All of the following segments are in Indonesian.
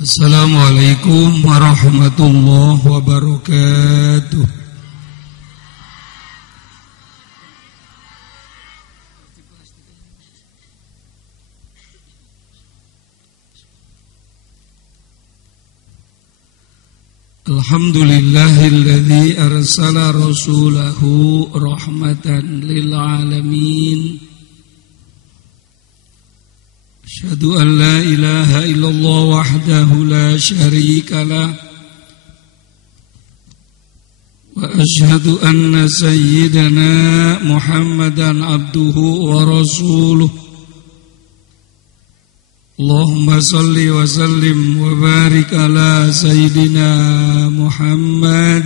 Assalamualaikum warahmatullahi wabarakatuh. Alhamdulillahilladzi arsala rasulahu rahmatan lil alamin. Asyhadu an la ilaha illallah wahdahu la syarika lah wa asyhadu anna sayyidana Muhammadan abduhu wa rasuluh. Allahumma salli wa sallim wa barik ala sayyidina Muhammad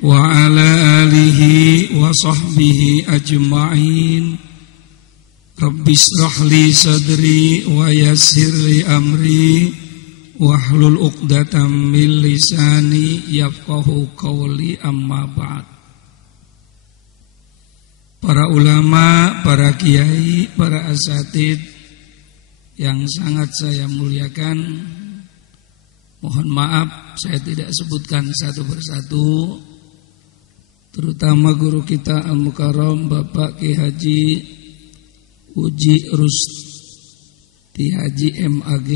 wa ala alihi wa sahbihi ajma'in. Rabbi shrah li sadri wa yassir li amri wahlul 'uqdatam min lisani yafqahu qawli, amma ba'd. Para ulama, para kiai, para asatid yang sangat saya muliakan, mohon maaf saya tidak sebutkan satu persatu, terutama guru kita Al-Mukarram Bapak Ki Haji Uji Rusti Haji MAG,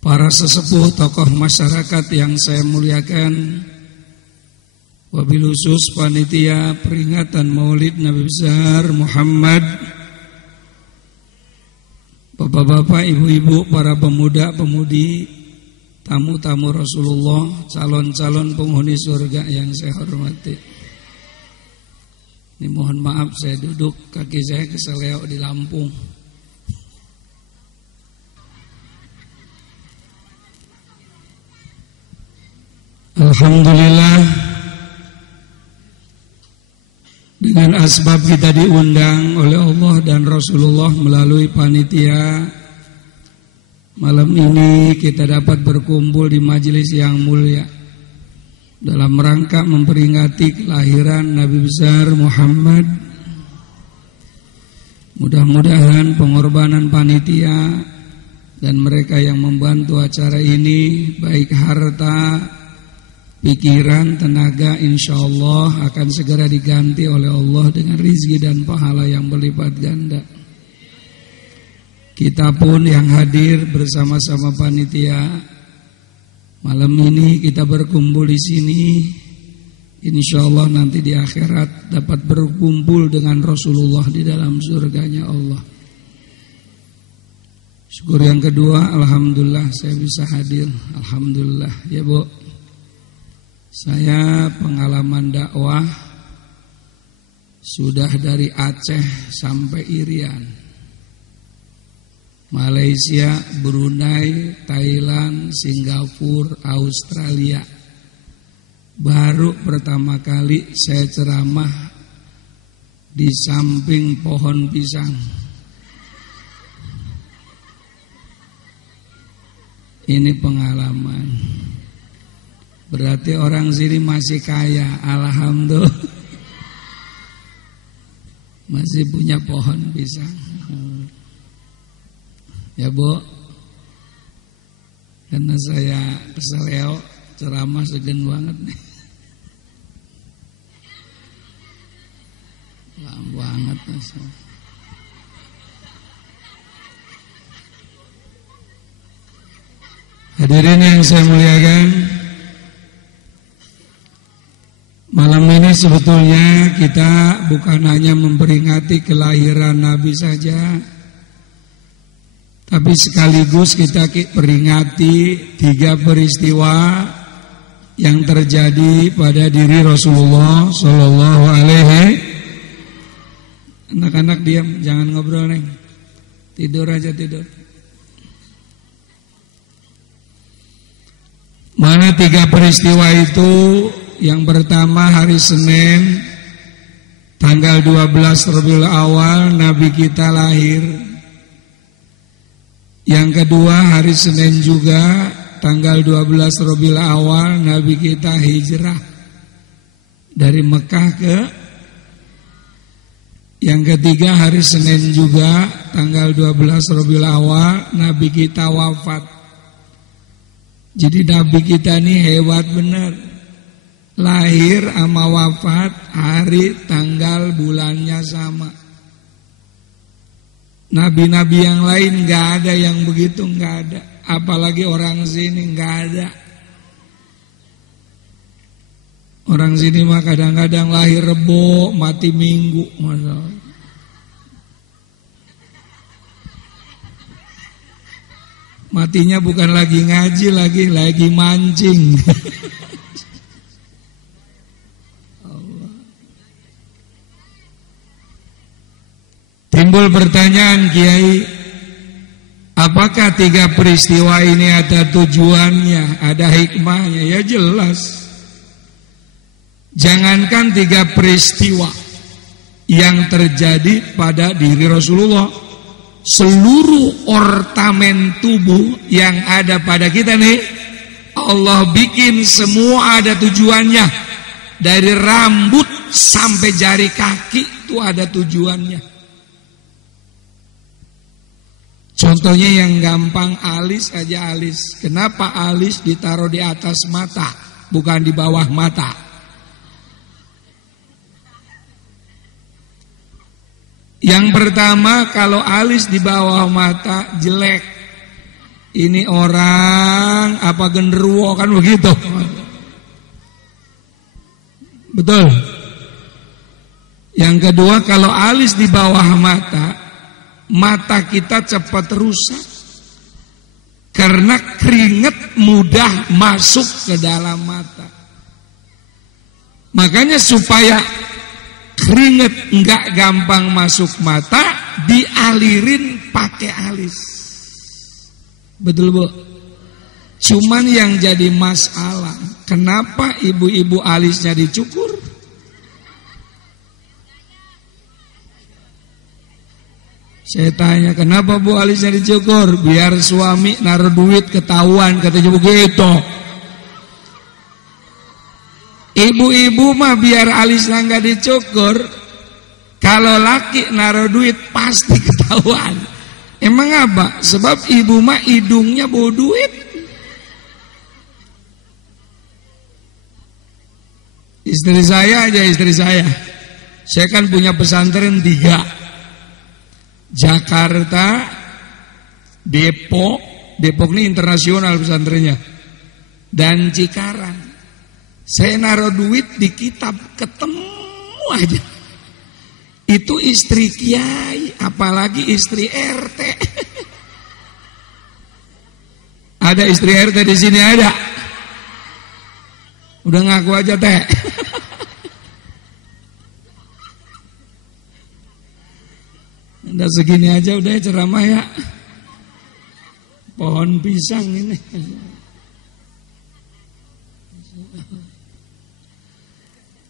para sesepuh tokoh masyarakat yang saya muliakan, wabil khusus panitia peringatan Maulid Nabi besar Muhammad, bapak-bapak, ibu-ibu, para pemuda-pemudi, tamu-tamu Rasulullah, calon-calon penghuni surga yang saya hormati. Ini mohon maaf saya duduk, kaki saya keseleo di Lampung. Alhamdulillah, dengan asbab kita diundang oleh Allah dan Rasulullah melalui panitia, malam ini kita dapat berkumpul di majelis yang mulia dalam rangka memperingati kelahiran Nabi besar Muhammad. Mudah-mudahan pengorbanan panitia dan mereka yang membantu acara ini, baik harta, pikiran, tenaga, insyaallah akan segera diganti oleh Allah dengan rizki dan pahala yang berlipat ganda. Kita pun yang hadir bersama-sama panitia, malam ini kita berkumpul di sini, insyaallah nanti di akhirat dapat berkumpul dengan Rasulullah di dalam surganya Allah. Syukur yang kedua, alhamdulillah saya bisa hadir. Alhamdulillah ya Bu. Saya pengalaman dakwah sudah dari Aceh sampai Irian, Malaysia, Brunei, Thailand, Singapura, Australia. Baru pertama kali saya ceramah di samping pohon pisang. Ini pengalaman. Berarti orang sini masih kaya, alhamdulillah. Masih punya pohon pisang. Ya Bu, karena saya keseleo ceramah segen banget nih. Lama banget masya. Hadirin yang saya muliakan, malam ini sebetulnya kita bukan hanya memperingati kelahiran Nabi saja, tapi sekaligus kita peringati 3 peristiwa yang terjadi pada diri Rasulullah Sallallahu Alaihi. Anak-anak diam, jangan ngobrol neng. Tidur aja tidur. Mana 3 peristiwa itu? Yang pertama hari Senin, tanggal 12 Rabiul Awal Nabi kita lahir. Yang kedua hari Senin juga tanggal 12 Rabiul Awal Nabi kita hijrah dari Mekah ke Yang ketiga hari Senin juga tanggal 12 Rabiul Awal Nabi kita wafat. Jadi Nabi kita ini hebat bener. Lahir sama wafat hari, tanggal, bulannya sama. Nabi-nabi yang lain gak ada yang begitu, gak ada. Apalagi orang sini gak ada. Orang sini mah kadang-kadang lahir Rebo, mati Minggu. Matinya bukan lagi ngaji, lagi mancing. Timbul pertanyaan, Kiai, apakah 3 peristiwa ini ada tujuannya, ada hikmahnya? Ya jelas. Jangankan 3 peristiwa yang terjadi pada diri Rasulullah, seluruh ornamen tubuh yang ada pada kita nih, Allah bikin semua ada tujuannya. Dari rambut sampai jari kaki itu ada tujuannya. Contohnya yang gampang, alis aja alis. Kenapa alis ditaruh di atas mata, bukan di bawah mata? Yang pertama, kalau alis di bawah mata jelek. Ini orang apa genderuwo, kan begitu. Betul. Yang kedua, kalau alis di bawah mata kita cepat rusak. Karena keringat mudah masuk ke dalam mata. Makanya supaya keringat enggak gampang masuk mata, dialirin pakai alis. Betul, Bu? Cuman yang jadi masalah, kenapa ibu-ibu alisnya dicukur? Saya tanya, kenapa Bu alisnya dicukur? Biar suami naruh duit ketahuan, katanya begitu. Ibu-ibu mah biar alisnya nggak dicukur, kalau laki naruh duit pasti ketahuan. Emang apa? Sebab ibu mah hidungnya bawa duit. Istri saya. Saya kan punya pesantren 3. Jakarta, Depok ini internasional pesantrennya, dan Cikarang. Saya naruh duit di kitab, ketemu aja. Itu istri kiai, apalagi istri RT. Ada istri RT di sini ada? Udah ngaku aja teh. Udah segini aja udah ceramah ya. Pohon pisang ini.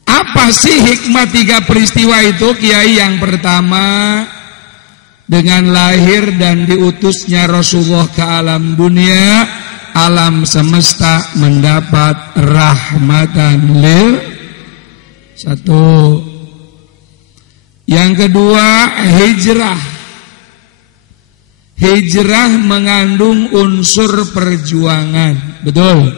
Apa sih hikmah 3 peristiwa itu, Kiai? Yang pertama, dengan lahir dan diutusnya Rasulullah ke alam dunia, alam semesta mendapat rahmatan lil. 1. Yang kedua, hijrah. Hijrah mengandung unsur perjuangan. Betul.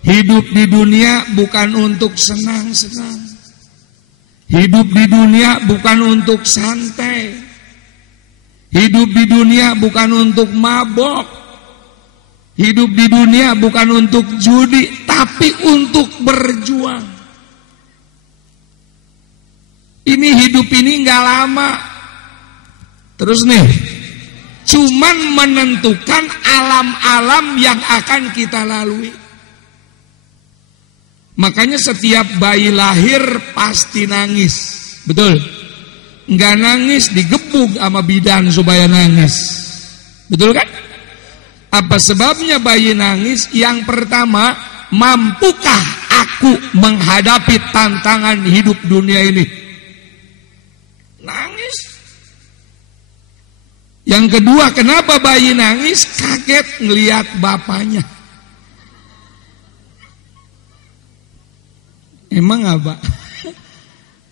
Hidup di dunia bukan untuk senang-senang. Hidup di dunia bukan untuk santai. Hidup di dunia bukan untuk mabok. Hidup di dunia bukan untuk judi, tapi untuk berjuang. Ini hidup ini nggak lama. Terus nih, cuman menentukan alam-alam yang akan kita lalui. Makanya setiap bayi lahir pasti nangis. Betul? Nggak nangis digebuk sama bidan supaya nangis. Betul kan? Apa sebabnya bayi nangis? Yang pertama, mampukah aku menghadapi tantangan hidup dunia ini? Nangis. Yang kedua, kenapa bayi nangis? Kaget ngelihat bapaknya. Emang apa?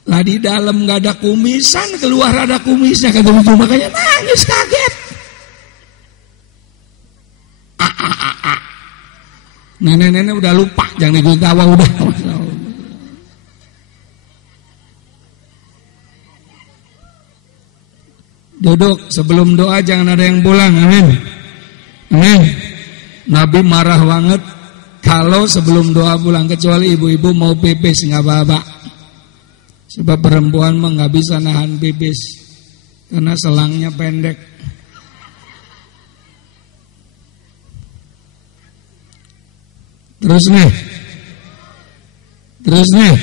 Lah di dalam nggak ada kumisan, keluar ada kumisnya, kata ibu, makanya nangis kaget. Nenek-nenek udah lupa, jangan ikut tawa udah. Duduk, sebelum doa jangan ada yang pulang, amin. Amin. Nabi marah banget kalau sebelum doa pulang, kecuali ibu-ibu mau pipis nggak apa-apa. Sebab perempuan mah nggak bisa nahan pipis karena selangnya pendek. Terus nih.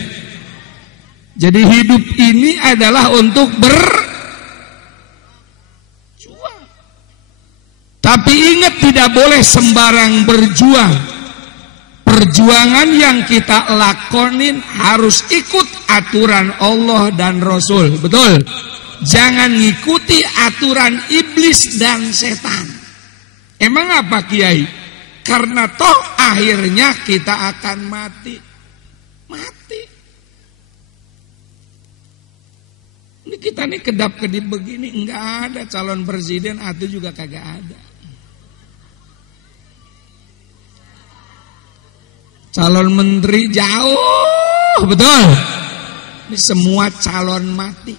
Jadi hidup ini adalah untuk berjuang. Tapi ingat, tidak boleh sembarang berjuang. Perjuangan yang kita lakonin harus ikut aturan Allah dan Rasul. Betul? Jangan ngikuti aturan iblis dan setan. Emang apa Kiai? Karena toh akhirnya kita akan mati. Ini kita nih kedap-kedip begini, enggak ada calon presiden atau juga kagak ada. Calon menteri jauh, betul. Ini semua calon mati.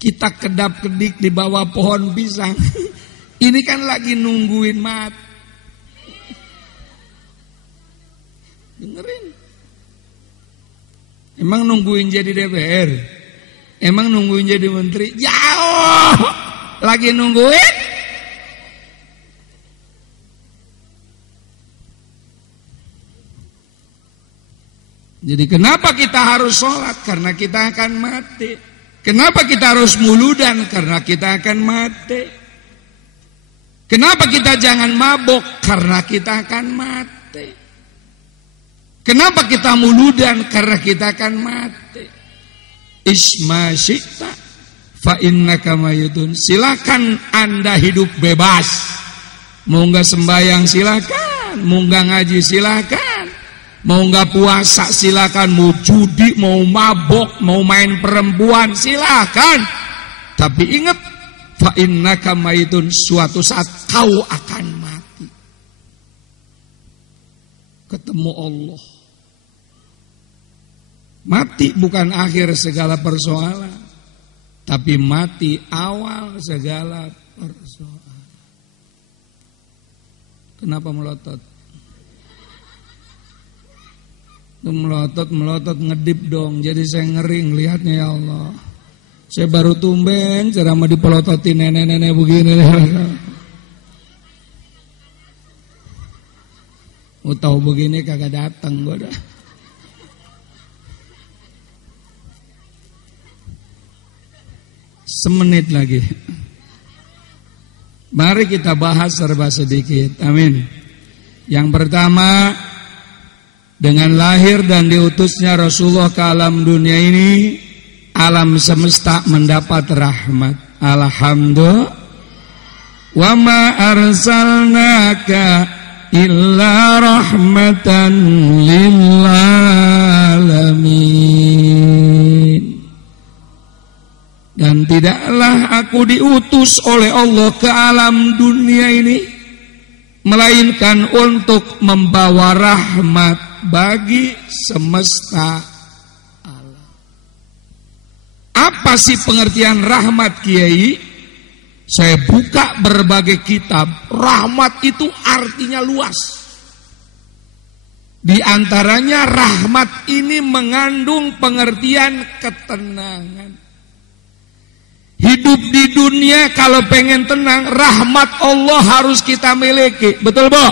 Kita kedap-kedik di bawah pohon pisang. Ini kan lagi nungguin mati. Dengerin. Emang nungguin jadi DPR? Emang nungguin jadi menteri? Jauh. Lagi nungguin. Jadi kenapa kita harus sholat? Karena kita akan mati. Kenapa kita harus muludan? Karena kita akan mati. Kenapa kita jangan mabok? Karena kita akan mati. Kenapa kita muludan? Karena kita akan mati. Isma syi'ta fa innaka mayitun. Silakan Anda hidup bebas. Mau enggak sembahyang silakan, mau enggak ngaji silakan, mau enggak puasa silakan, mau judi, mau mabok, mau main perempuan silakan. Tapi ingat, fa innaka mayitun, suatu saat kau akan mati. Ketemu Allah. Mati bukan akhir segala persoalan, tapi mati awal segala persoalan. Kenapa melotot? Itu melotot ngedip dong. Jadi saya ngering lihatnya, ya Allah. Saya baru tumben ceramah dipelototin nenek-nenek begini. Mau tahu begini kagak datang gua dah. Semenit lagi. Mari kita bahas serba sedikit. Amin. Yang pertama, dengan lahir dan diutusnya Rasulullah ke alam dunia ini, alam semesta mendapat rahmat. Alhamdulillah. Wa ma arsalnaka illa rahmatan lil alamin. Dan tidaklah aku diutus oleh Allah ke alam dunia ini melainkan untuk membawa rahmat bagi semesta alam. Apa sih pengertian rahmat, Kiai? Saya buka berbagai kitab. Rahmat itu artinya luas. Di antaranya rahmat ini mengandung pengertian ketenangan. Hidup di dunia kalau pengen tenang, rahmat Allah harus kita miliki. Betul, Bu?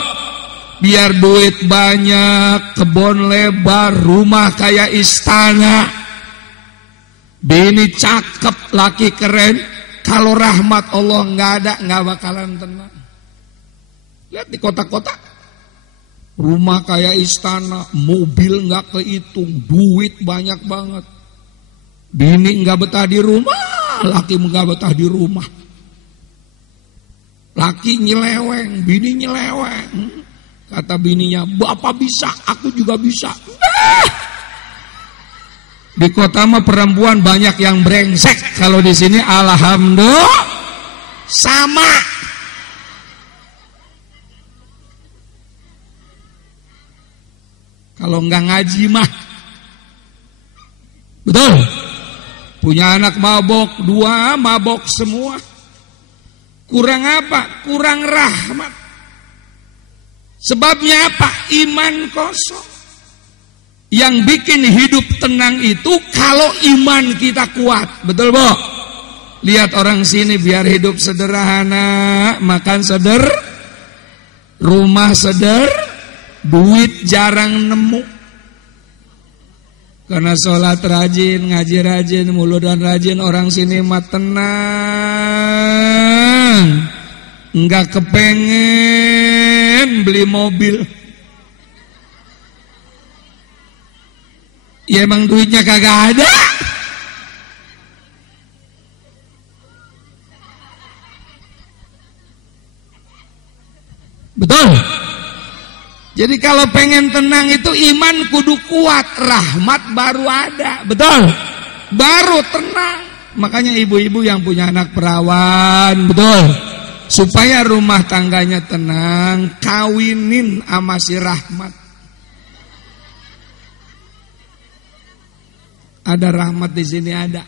Biar duit banyak, kebun lebar, rumah kayak istana, bini cakep, laki keren. Kalau rahmat Allah nggak ada, nggak bakalan tenang. Lihat di kota-kota, rumah kayak istana, mobil nggak kehitung, duit banyak banget. Bini nggak betah di rumah, laki nggak betah di rumah. Laki nyeleweng, bini nyeleweng. Kata bininya, bapak bisa, aku juga bisa. Di kota mah perempuan banyak yang brengsek. Kalau di sini alhamdulillah sama. Kalau enggak ngaji mah, betul. Punya anak mabok, 2 mabok semua. Kurang apa? Kurang rahmat. Sebabnya apa? Iman kosong. Yang bikin hidup tenang itu kalau iman kita kuat. Betul, Bu? Lihat orang sini biar hidup sederhana, makan seder, rumah seder, duit jarang nemu. Karena sholat rajin, ngaji rajin, muludan rajin, orang sini mah tenang. Enggak kepengen beli mobil. Ya emang duitnya kagak ada. Betul. Jadi kalau pengen tenang itu iman kudu kuat, rahmat baru ada. Betul. Baru tenang. Makanya ibu-ibu yang punya anak perawan, betul. Supaya rumah tangganya tenang, kawinin sama si rahmat. Ada rahmat di sini ada.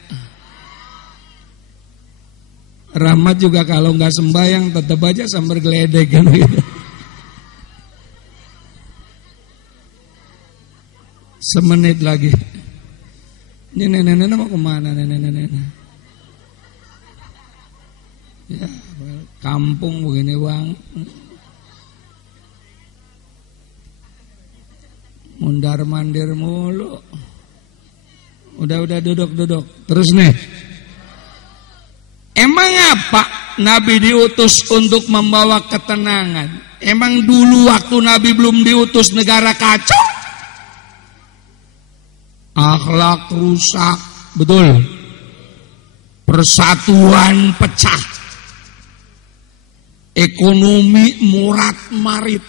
Rahmat juga kalau nggak sembahyang tetap aja sambar geledek kan gitu. Semenit lagi. Ini nenek-nenek mau kemana nenek-nenek? Ya, kampung begini bang. Mundar mandir mulu. Udah duduk. Terus nih. Emang apa Nabi diutus untuk membawa ketenangan? Emang dulu waktu Nabi belum diutus negara kacau? Akhlak rusak, betul. Persatuan pecah. Ekonomi morat-marit.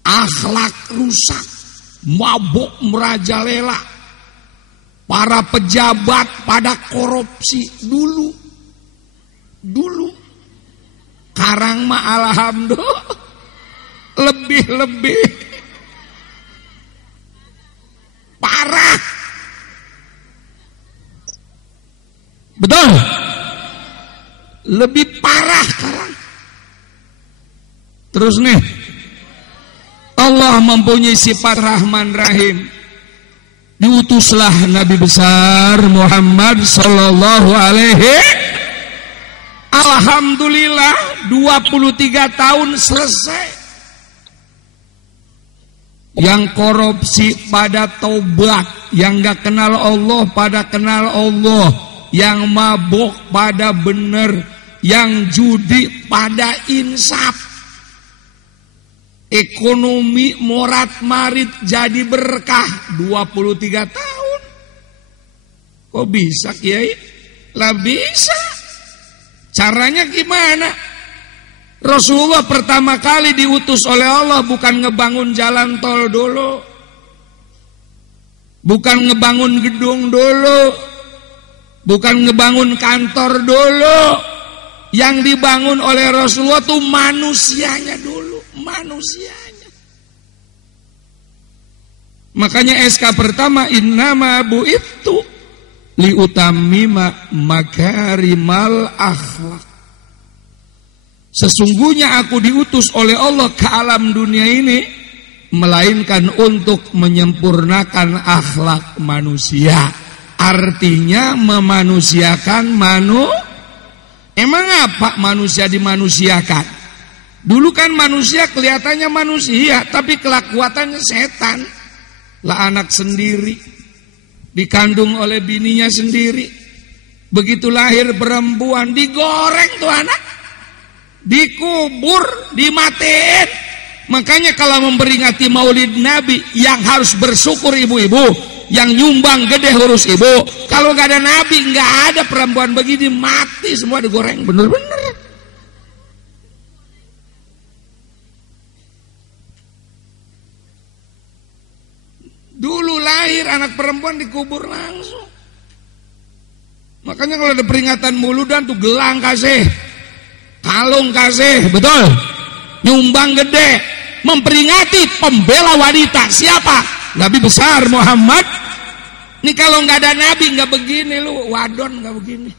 Akhlak rusak. Mabuk merajalela. Para pejabat pada korupsi dulu. Sekarang mah alhamdulillah lebih parah. Betul. Lebih parah sekarang. Terus nih, Allah mempunyai sifat Rahman Rahim. Diutuslah Nabi besar Muhammad sallallahu alaihi. Alhamdulillah 23 tahun selesai. Yang korupsi pada taubat, yang gak kenal Allah pada kenal Allah, yang mabuk pada bener, yang judi pada insaf. Ekonomi morat marit jadi berkah 23 tahun. Kok bisa Kiai? Lah bisa. Caranya gimana? Rasulullah pertama kali diutus oleh Allah bukan ngebangun jalan tol dulu, bukan ngebangun gedung dulu, bukan ngebangun kantor dulu. Yang dibangun oleh Rasulullah tuh manusianya dulu, manusianya. Makanya SK pertama innama bu'ittu liutammima makarimal akhlak. Sesungguhnya aku diutus oleh Allah ke alam dunia ini melainkan untuk menyempurnakan akhlak manusia. Artinya memanusiakan Emang apa manusia dimanusiakan? Dulu kan manusia kelihatannya manusia, tapi kelakuannya setan. Lah anak sendiri, dikandung oleh bininya sendiri. Begitu lahir perempuan, digoreng tuh anak. Dikubur, dimatiin. Makanya kalau memperingati Maulid Nabi, yang harus bersyukur ibu-ibu, yang nyumbang gede hurus ibu. Kalau gak ada Nabi, gak ada perempuan begini, mati semua digoreng, bener-bener. Dulu lahir anak perempuan dikubur langsung. Makanya kalau ada peringatan Mauludan tuh gelang kasih, kalung kasih, betul. Nyumbang gede, memperingati pembela wanita. Siapa? Nabi besar Muhammad. Ini kalau nggak ada Nabi nggak begini lu, wadon nggak begini.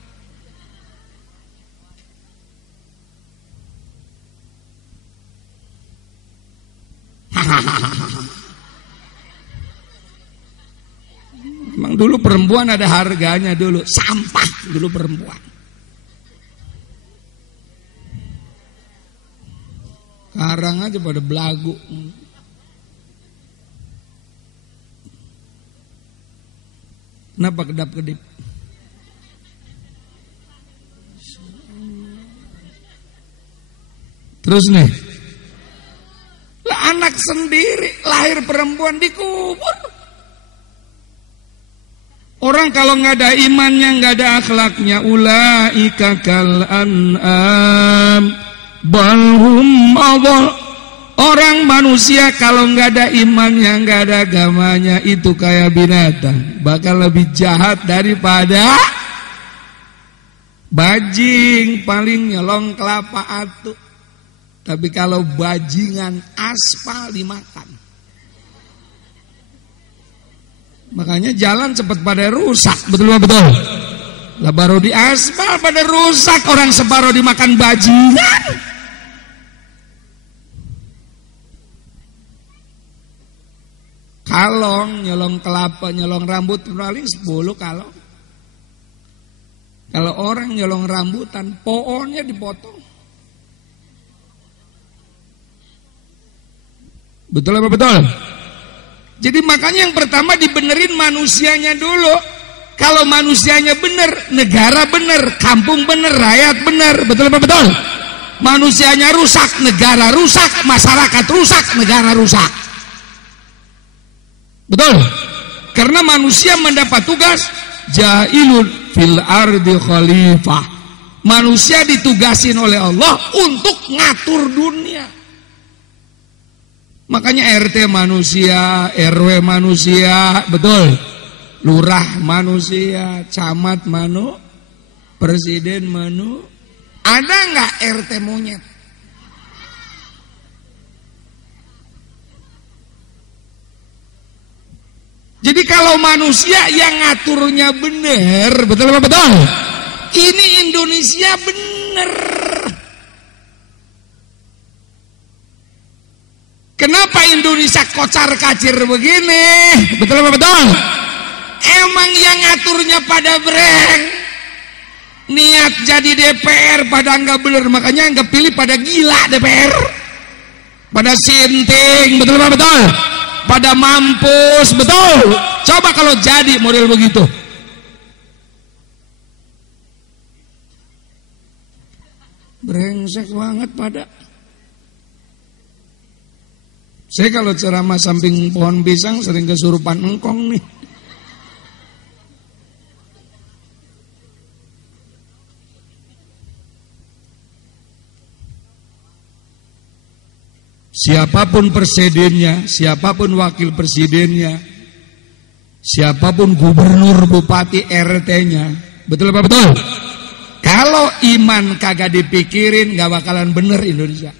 Emang dulu perempuan ada harganya dulu, sampah dulu perempuan. Sekarang aja pada belagu. Kenapa kedap-kedip? Terus nih, lah anak sendiri lahir perempuan dikubur. Orang kalau nggak ada imannya, nggak ada akhlaknya, ulaika kal an'am balhum adall. Orang manusia kalau nggak ada imannya, nggak ada agamanya, itu kayak binatang, bakal lebih jahat daripada bajing, paling nyolong kelapa atu. Tapi kalau bajingan aspal dimakan. Makanya jalan cepat pada rusak, betul. Lah baru di aspal pada rusak, orang separuh dimakan bajingan. Kalong, nyolong kelapa, nyolong rambut paling 10 kalong. Kalau orang nyolong rambutan, pohonnya dipotong. Betul apa betul? Jadi makanya yang pertama dibenerin manusianya dulu. Kalau manusianya bener, negara bener, kampung bener, rakyat bener. Betul apa betul? Manusianya rusak, negara rusak, masyarakat rusak, negara rusak. Betul? Karena manusia mendapat tugas jailun fil ardi khalifah. Manusia ditugasin oleh Allah untuk ngatur dunia. Makanya RT manusia, RW manusia, betul. Lurah manusia, camat presiden Ada nggak RT monyet? Jadi kalau manusia yang ngaturnya bener, betul apa betul? Ini Indonesia bener. Kenapa Indonesia kocar-kacir begini? Betul apa betul? Emang yang ngaturnya pada breng. Niat jadi DPR pada nggak bener, makanya nggak pilih pada gila DPR. Pada sinting, betul apa betul? Pada mampus, betul. Coba kalau jadi model begitu. Brengsek banget pada. Saya kalau ceramah samping pohon pisang sering kesurupan engkong nih. Siapapun presidennya, siapapun wakil presidennya, siapapun gubernur, bupati, RT-nya, betul apa betul? Kalau iman kagak dipikirin, gak bakalan bener Indonesia.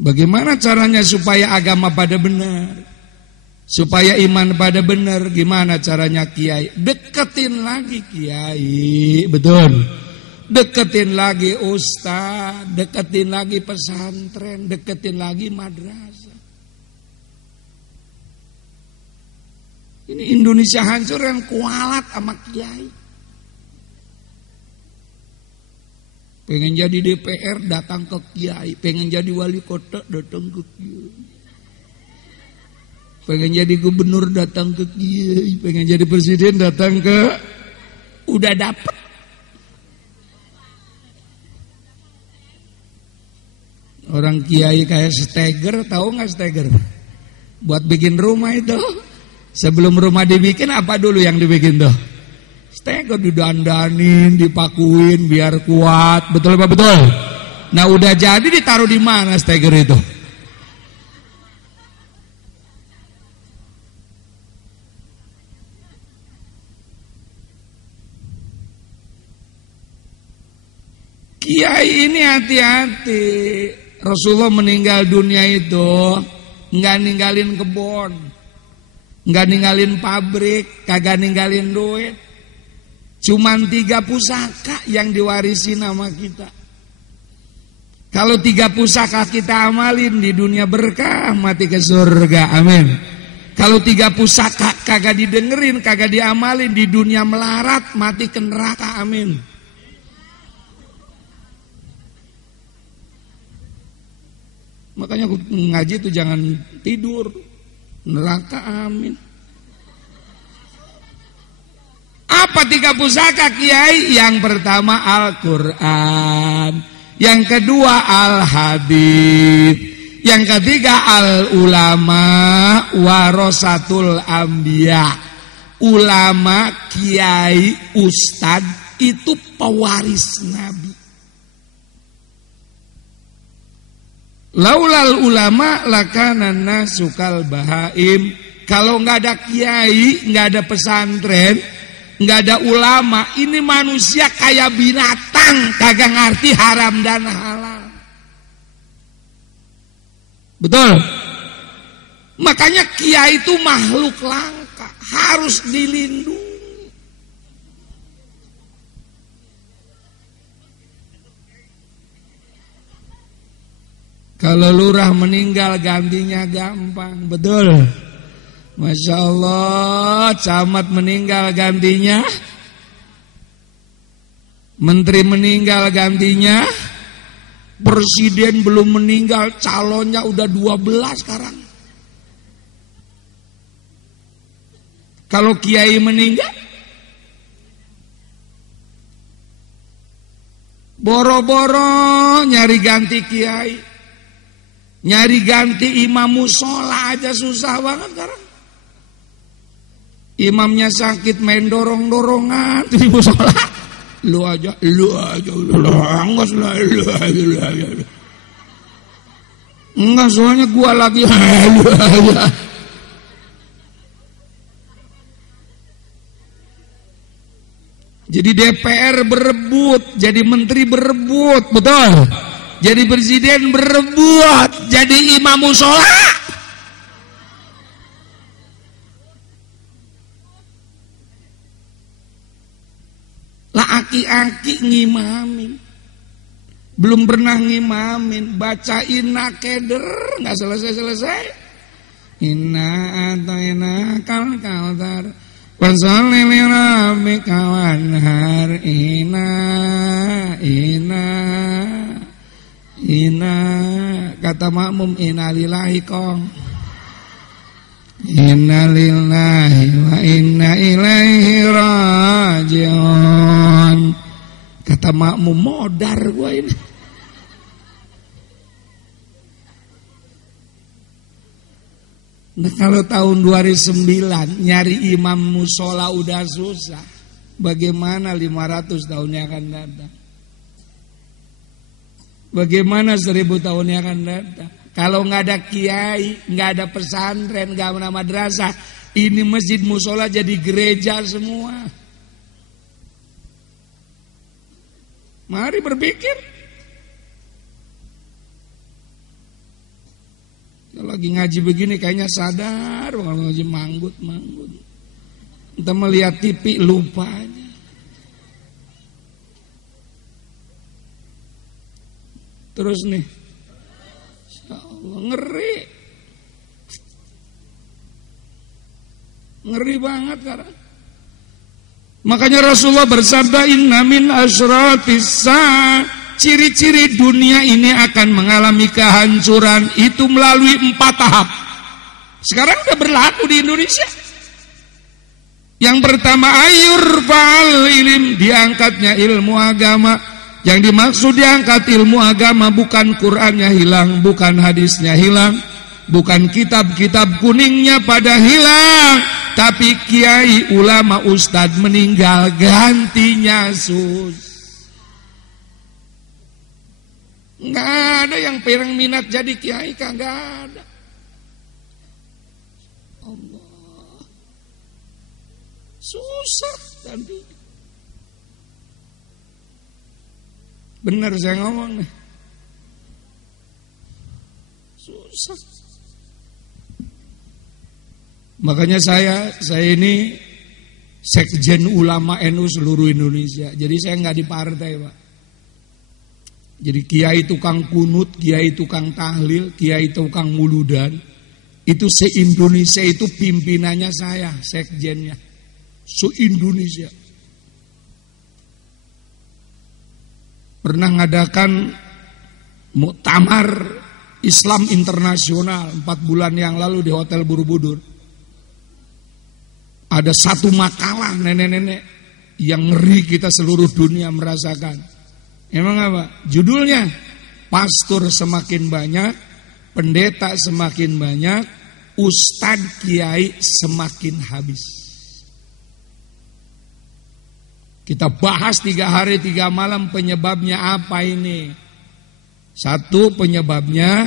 Bagaimana caranya supaya agama pada benar, supaya iman pada benar? Gimana caranya kiai? Deketin lagi kiai, betul. Deketin lagi ustaz, deketin lagi pesantren, deketin lagi madrasah. Ini Indonesia hancur yang kualat sama kiai. Pengen jadi DPR datang ke kiai, pengen jadi wali kota datang ke kiai, pengen jadi gubernur datang ke kiai, pengen jadi presiden datang ke, udah dapet. Orang kiai kayak steger, tahu nggak steger? Buat bikin rumah itu, sebelum rumah dibikin apa dulu yang dibikin tuh? Steger didandanin, dipakuin biar kuat, betul apa betul? Nah udah jadi ditaruh di mana steger itu? Kiai ini hati-hati. Rasulullah meninggal dunia itu nggak ninggalin kebun, nggak ninggalin pabrik, kagak ninggalin duit. Cuman 3 pusaka yang diwarisi nama kita. Kalau 3 pusaka kita amalin di dunia berkah, mati ke surga, amin. Kalau 3 pusaka kagak didengerin, kagak diamalin, di dunia melarat, mati ke neraka, amin. Makanya ngaji itu jangan tidur, neraka, amin. Apa 3 pusaka Kiai? Yang pertama Al-Quran, yang kedua Al-Hadits, yang ketiga Al-Ulama warasatul Anbiya. Ulama, kiai, ustad itu pewaris Nabi. Laulal ulama lakana nasu kal bahaim. Kalau nggak ada kiai, nggak ada pesantren, nggak ada ulama, ini manusia kayak binatang, kagak ngerti haram dan halal. Betul. Makanya kiai itu makhluk langka, harus dilindungi. Kalau lurah meninggal gantinya gampang, betul. Masya Allah, camat meninggal gantinya, menteri meninggal gantinya, presiden belum meninggal calonnya udah 12 sekarang. Kalau kiai meninggal, boro-boro nyari ganti kiai, nyari ganti imam musola aja susah banget sekarang. Imamnya sakit main dorong-dorongan di musola. Lu aja, angos lah, lu aja. Enggak, soalnya gua lagi, lu aja. Jadi DPR berebut, jadi menteri berebut, betul. Jadi presiden berebut, jadi imam musola. Lah aki-aki ngimamin, belum pernah ngimamin, bacain nakeder nggak selesai. Inna atayna kal kautsar wasalli li rabbika wanhar. Ina kata makmum innalillahi kong. Inna lillahi wa inna ilaihi rajiun. Kata makmum modar gua ini. Nah kalau tahun 2009 nyari imam musola udah susah, bagaimana 500 tahun yang akan datang? Bagaimana 1000 tahun yang akan datang? Kalau nggak ada kiai, nggak ada pesantren, nggak ada madrasah, ini masjid musola jadi gereja semua. Mari berpikir. Kalau lagi ngaji begini kayaknya sadar, kalau ngaji manggut. Entah melihat TV lupa aja. Terus nih, ya Allah, ngeri banget karena. Makanya Rasulullah bersabda, inna min asyratis sa'a, ciri-ciri dunia ini akan mengalami kehancuran itu melalui 4 tahap. Sekarang udah berlaku di Indonesia. Yang pertama ayur fa'al ilim, diangkatnya ilmu agama. Yang dimaksud diangkat ilmu agama bukan Qur'annya hilang, bukan hadisnya hilang, bukan kitab-kitab kuningnya pada hilang, tapi kiai, ulama, ustad meninggal gantinya nggak ada yang pirang minat jadi kiai, kagak ada. Allah, susah ganti. Bener saya ngomong nih. Susah. Makanya saya ini sekjen ulama NU seluruh Indonesia. Jadi saya nggak di partai, Pak. Jadi kiai tukang kunut, kiai tukang tahlil, kiai tukang muludan, itu se-Indonesia itu pimpinannya saya, sekjennya. Se-Indonesia. Pernah ngadakan muktamar Islam internasional 4 bulan yang lalu di Hotel Borobudur. Ada satu makalah nenek-nenek yang ngeri kita seluruh dunia merasakan. Emang apa? Judulnya, pastor semakin banyak, pendeta semakin banyak, ustadz kiai semakin habis. Kita bahas 3 hari 3 malam penyebabnya apa ini. Satu penyebabnya,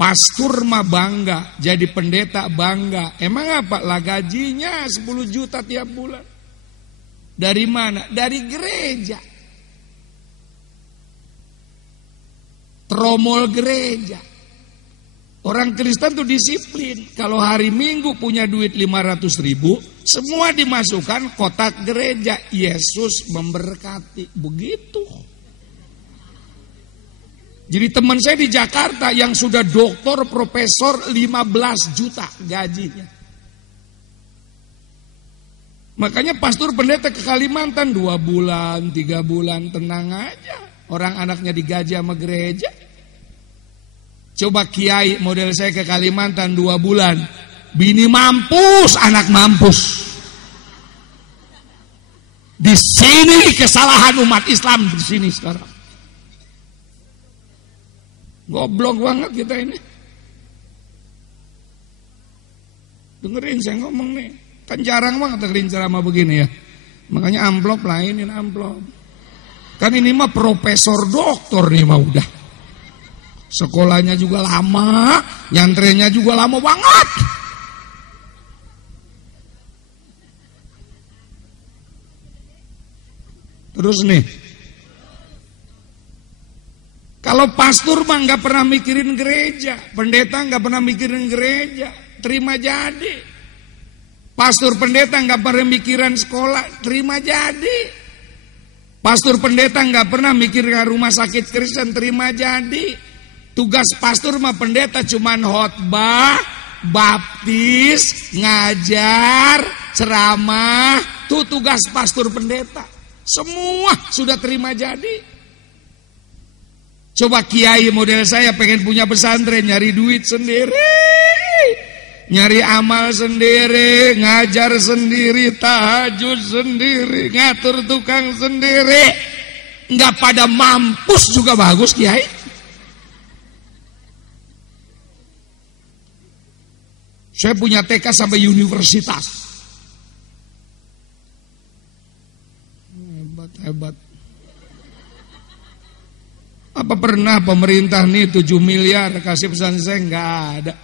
pastor mah bangga, jadi pendeta bangga. Emang apa? Lah gajinya 10 juta tiap bulan. Dari mana? Dari gereja. Tromol gereja. Orang Kristen tuh disiplin. Kalau hari Minggu punya duit 500 ribu, semua dimasukkan kotak gereja. Yesus memberkati. Begitu. Jadi teman saya di Jakarta yang sudah doktor, profesor 15 juta gajinya. Makanya pastor pendeta ke Kalimantan 2 bulan, 3 bulan, tenang aja. Orang anaknya digaji sama gereja. Coba kiai model saya ke Kalimantan 2 bulan. Bini mampus, anak mampus. Di sini kesalahan umat Islam di sini sekarang. Goblok banget kita ini. Dengerin saya ngomong nih. Kan jarang banget dengerin ceramah begini ya. Makanya amplop lainin amplop. Kan ini mah profesor doktor nih mah udah. Sekolahnya juga lama, nyantrenya juga lama banget. Terus nih, kalau pastor mah nggak pernah mikirin gereja, pendeta nggak pernah mikirin gereja, terima jadi. Pastor pendeta nggak pernah mikirin sekolah, terima jadi. Pastor pendeta nggak pernah mikirin rumah sakit Kristen, terima jadi. Tugas pastor mah pendeta cuman khotbah, baptis, ngajar, ceramah, tuh tugas pastor pendeta. Semua sudah terima jadi. Coba kiai model saya pengen punya pesantren, nyari duit sendiri, nyari amal sendiri, ngajar sendiri, tahajud sendiri, ngatur tukang sendiri. Nggak pada mampus juga bagus kiai. Saya punya TK sampai universitas. Hebat. Apa pernah pemerintah nih 7 miliar kasih pesantren? Saya nggak ada.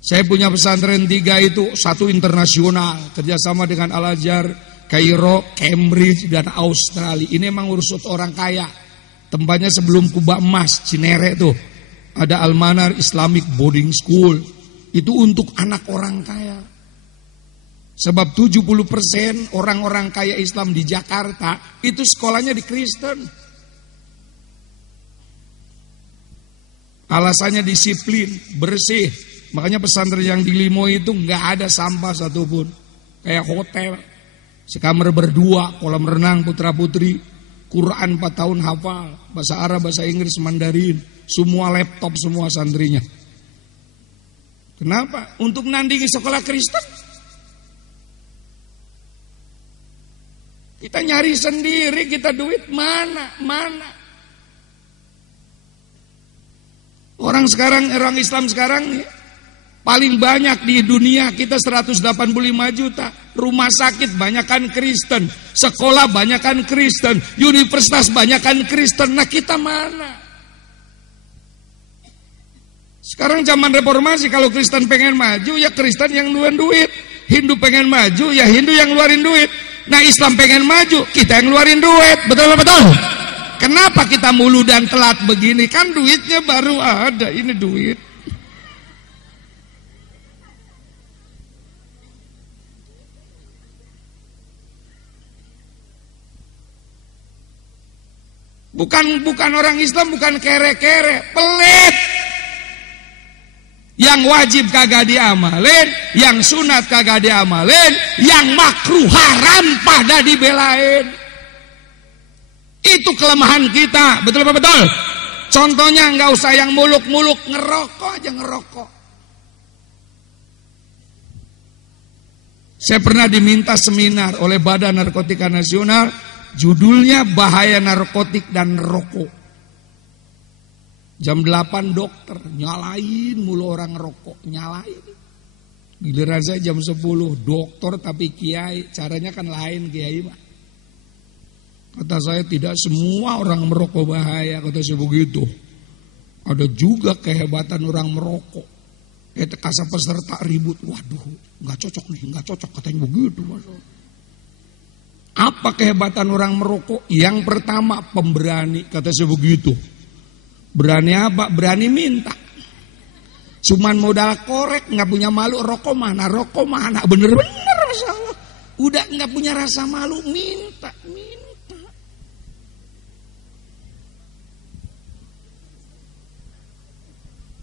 Saya punya pesantren 3 itu, 1 internasional, kerjasama dengan Al-Azhar, Kairo, Cambridge, dan Australia. Ini emang urus orang kaya. Tempatnya sebelum Kubah Emas, Cinere tuh. Ada Al-Manar Islamic Boarding School. Itu untuk anak orang kaya. Sebab 70% orang-orang kaya Islam di Jakarta itu sekolahnya di Kristen. Alasannya disiplin, bersih. Makanya pesantren yang di Limo itu nggak ada sampah satupun. Kayak hotel. Sekamar berdua, kolam renang putra-putri. Quran 4 tahun hafal. Bahasa Arab, bahasa Inggris, Mandarin. Semua laptop, semua santrinya. Kenapa? Untuk nandingi sekolah Kristen. Kita nyari sendiri, kita duit mana. Orang Islam sekarang nih, paling banyak di dunia kita 185 juta. Rumah sakit banyakan Kristen, sekolah banyakan Kristen, universitas banyakan Kristen. Nah kita mana? Sekarang zaman reformasi, kalau Kristen pengen maju ya Kristen yang ngeluarin duit, Hindu pengen maju ya Hindu yang ngeluarin duit. Nah Islam pengen maju, kita yang ngeluarin duit, betul? Kenapa kita mulu dan telat begini? Kan duitnya baru ada, ini duit. Bukan orang Islam, bukan kere-kere, pelit. Yang wajib kagak diamalin, yang sunat kagak diamalin, yang makruh haram pada dibelain. Itu kelemahan kita, betul apa betul? Contohnya nggak usah yang muluk-muluk, ngerokok aja ngerokok. Saya pernah diminta seminar oleh Badan Narkotika Nasional, judulnya bahaya narkotik dan rokok. Jam 8 dokter nyalain mulu orang rokok, nyalain. Giliran saya jam 10 dokter tapi kiai, caranya kan lain kiai mah. Kata saya tidak semua orang merokok bahaya, kata saya begitu. Ada juga kehebatan orang merokok. Kasa peserta ribut, waduh nggak cocok nih, nggak cocok katanya begitu. Apa kehebatan orang merokok? Yang pertama pemberani, kata saya begitu. Berani apa? Berani minta. Cuman modal korek, nggak punya malu, rokok mana, bener-bener Masya Allah. Udah nggak punya rasa malu, minta.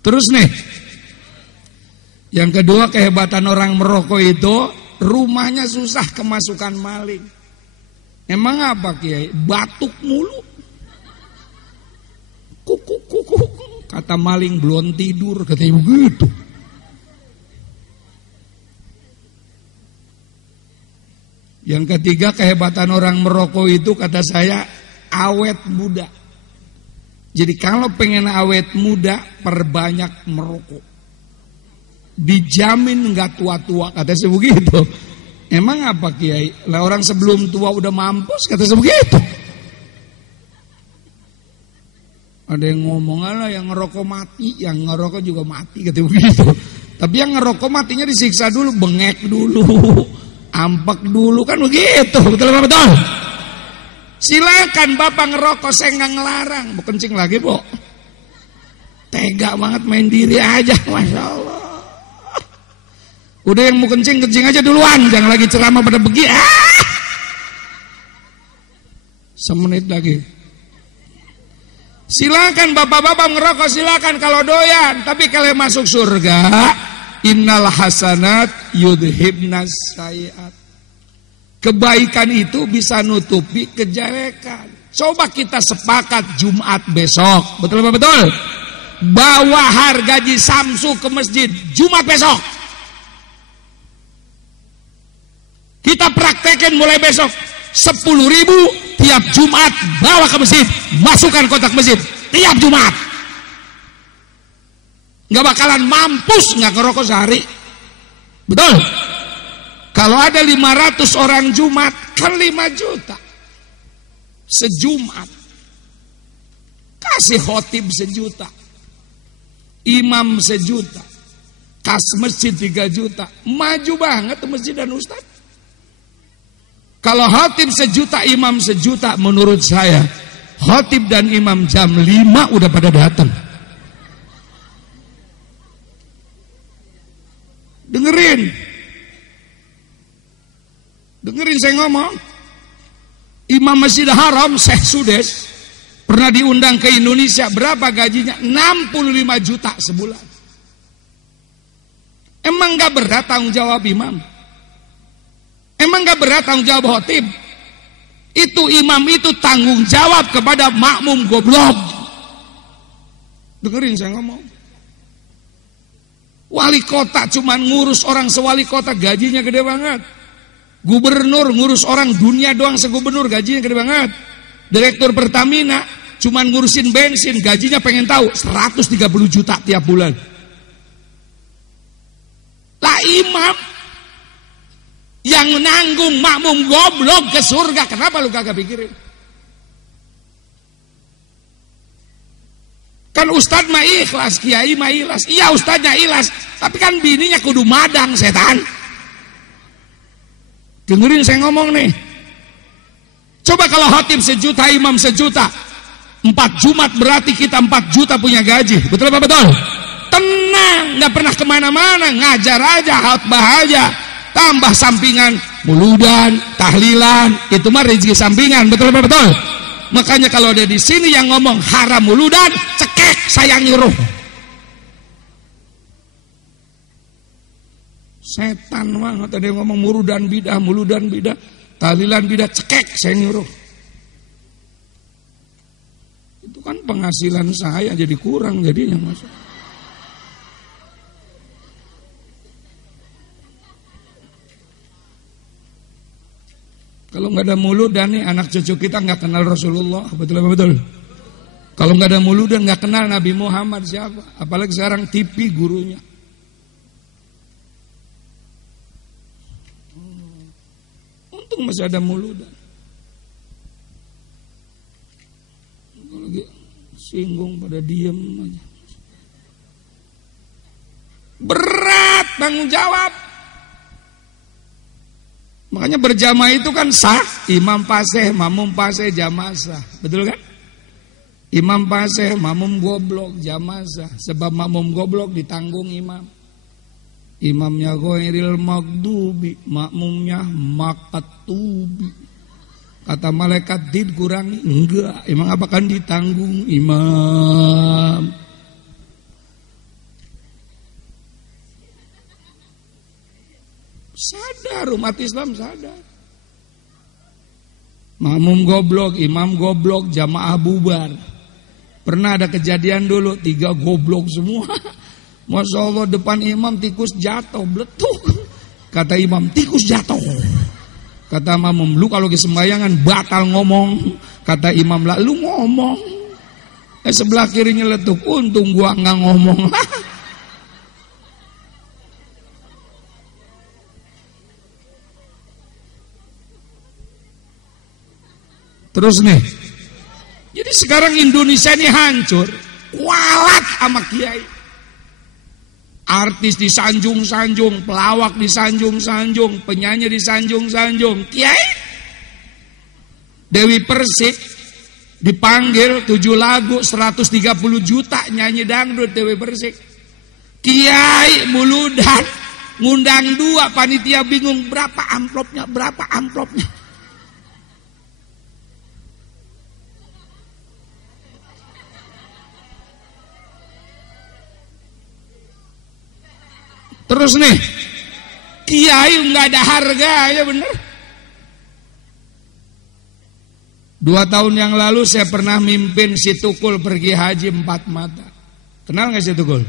Terus nih, yang kedua kehebatan orang merokok itu rumahnya susah kemasukan maling. Emang apa Kiai? Batuk mulu. Kuku. Kata maling belum tidur, katanya begitu. Yang ketiga kehebatan orang merokok itu kata saya awet muda. Jadi kalau pengen awet muda, perbanyak merokok. Dijamin nggak tua-tua, kata saya begitu. Emang apa Kiai? Lah orang sebelum tua udah mampus, kata saya begitu. Ada yang ngomong lah yang ngerokok mati, yang ngerokok juga mati, kata begitu. Tapi yang ngerokok matinya disiksa dulu, bengek dulu, ampak dulu, kan begitu, betul apa betul? Silakan Bapak ngerokok, saya nggak ngelarang. Mau kencing lagi, Bu? Tega banget main diri aja, Masya Allah. Udah yang mau kencing aja duluan, jangan lagi ceramah pada begini. Semenit lagi. Silakan Bapak-bapak ngerokok, silakan kalau doyan. Tapi kalau masuk surga, innal hasanat yudhibnas sayiat. Kebaikan itu bisa nutupi kejelekan. Coba kita sepakat Jumat besok, betul apa betul? Bawa hargaji Samsu ke masjid Jumat besok. Kita praktekin mulai besok 10.000 tiap Jumat, bawa ke masjid, masukkan kotak masjid tiap Jumat. Nggak bakalan mampus nggak ngerokok sehari, betul? Kalau ada 500 orang Jumat, kan 5 juta sejumat. Kasih khotib 1 juta, imam 1 juta, kas masjid 3 juta. Maju banget masjid dan ustaz. Kalau khotib 1 juta, imam 1 juta, menurut saya khotib dan imam jam 5 udah pada datang. Dengerin saya ngomong. Imam Masjid Haram Syekh Sudes pernah diundang ke Indonesia. Berapa gajinya? 65 juta sebulan. Emang gak berat tanggung jawab imam? Emang gak berat tanggung jawab khotib? Itu imam itu tanggung jawab kepada makmum goblok. Dengerin saya ngomong. Wali kota cuman ngurus orang sewali kota, gajinya gede banget. Gubernur ngurus orang dunia doang segubernur, gajinya gede banget. Direktur Pertamina cuman ngurusin bensin, gajinya pengen tahu 130 juta tiap bulan. Lah imam yang nanggung makmum goblok ke surga, kenapa lu kagak pikirin? Kan ustadz mah ikhlas, kiai mah ikhlas. Iya ustadznya ikhlas, tapi kan bininya kudu madang setan. Dengerin saya ngomong nih. Coba kalau khotib 1 juta, imam 1 juta, 4 Jumat berarti kita 4 juta punya gaji. Betul apa betul? Tenang, nggak pernah kemana-mana, ngajar aja, khotbah aja, tambah sampingan muludan, tahlilan, itu mah rezeki sampingan. Betul apa betul? Makanya kalau ada di sini yang ngomong haram muludan, cekek saya nyuruh. Setan banget ada yang ngomong muludan bidah, tahlilan bidah, cekek saya nyuruh. Itu kan penghasilan saya jadi kurang jadinya masuk. Kalau nggak ada muludan nih anak cucu kita nggak kenal Rasulullah, betul apa betul? Kalau nggak ada muludan nggak kenal Nabi Muhammad siapa? Apalagi sekarang TV gurunya. Untung masih ada muludan. Kalau lagi singgung pada diem aja. Berat tanggung jawab. Makanya berjamaah itu kan sah, imam fasih, makmum fasih, jamaah sah. Betul kan? Imam fasih, makmum goblok, jamaah sah. Sebab makmum goblok ditanggung imam. Imamnya ghairil maghdubi, makmumnya makatubi. Kata malaikat dikurangi, enggak. Emang apa kan ditanggung imam? Sadar, umat Islam sadar. Makmum goblok, imam goblok, jamaah bubar. Pernah ada kejadian dulu 3 goblok semua. Masya Allah depan imam tikus jatuh, beletuk. Kata imam, tikus jatuh. Kata makmum, lu kalau ke sembayangan batal ngomong. Kata imam, lah lu ngomong. Sebelah kirinya letuk, untung gua nggak ngomong. Terus nih, jadi sekarang Indonesia ini hancur, kualat sama kiai. Artis disanjung-sanjung, pelawak disanjung-sanjung, penyanyi disanjung-sanjung, kiai. Dewi Persik dipanggil 7 lagu 130 juta nyanyi dangdut Dewi Persik. Kiai muludan ngundang 2, panitia bingung berapa amplopnya. Terus nih, kiai nggak ada harga ya bener. 2 tahun yang lalu saya pernah mimpin si Tukul pergi haji 4 mata. Kenal nggak si Tukul?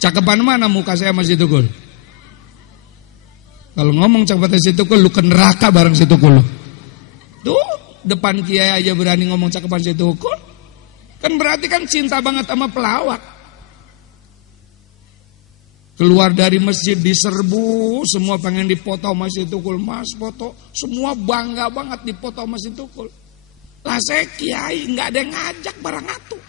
Cakepan mana muka saya sama si Tukul? Kalau ngomong cakepan si Tukul, lu ke neraka bareng si Tukul. Tuh depan kiai aja berani ngomong cakepan si Tukul. Kan berarti kan cinta banget sama pelawak. Keluar dari masjid diserbu, semua pengen dipoto sama si Tukul. Mas foto, semua bangga banget dipoto sama si Tukul. Lah saya kiai nggak ada yang ngajak barang atuh.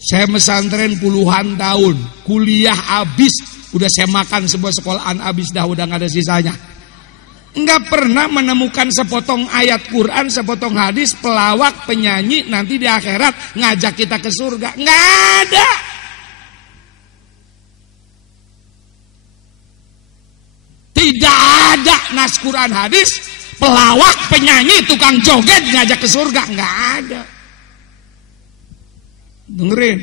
Saya pesantren puluhan tahun, kuliah habis, udah saya makan sebuah sekolahan habis dah, udah nggak ada sisanya. Enggak pernah menemukan sepotong ayat Quran, sepotong hadis, pelawak, penyanyi nanti di akhirat ngajak kita ke surga. Enggak ada. Tidak ada nas Quran hadis, pelawak, penyanyi, tukang joget ngajak ke surga. Enggak ada. Dengerin.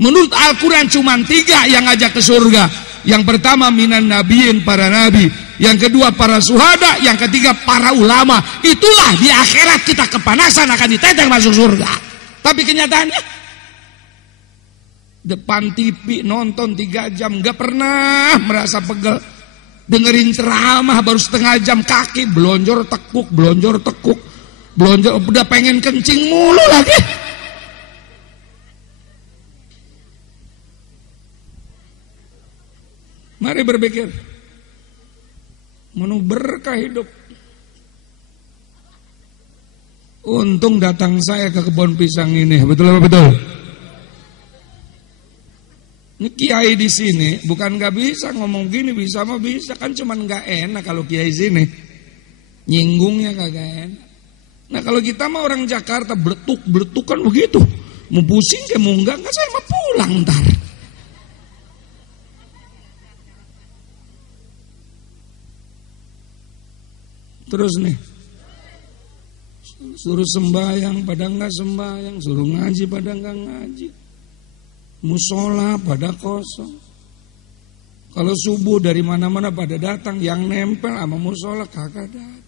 Menurut Al-Quran cuma 3 yang ngajak ke surga. Yang pertama minan nabiin, para nabi. Yang kedua para suhada. Yang ketiga para ulama. Itulah di akhirat kita kepanasan akan diteteng masuk surga. Tapi kenyataannya depan TV nonton 3 jam gak pernah merasa pegel. Dengerin ceramah baru setengah jam, kaki belonjor tekuk, udah pengen kencing mulu lagi. Mari berpikir, menu berkah hidup. Untung datang saya ke kebun pisang ini, betul apa betul? Ini kiai di sini bukan nggak bisa ngomong gini, bisa mah bisa, kan cuman nggak enak kalau kiai sini. Nyinggungnya kagak enak. Nah kalau kita mah orang Jakarta beletuk kan begitu. Mau pusing ke mau enggak saya mah pulang ntar. Terus nih, suruh sembahyang pada enggak sembahyang, suruh ngaji pada enggak ngaji, musola pada kosong. Kalau subuh dari mana-mana pada datang, yang nempel sama musola kagak datang.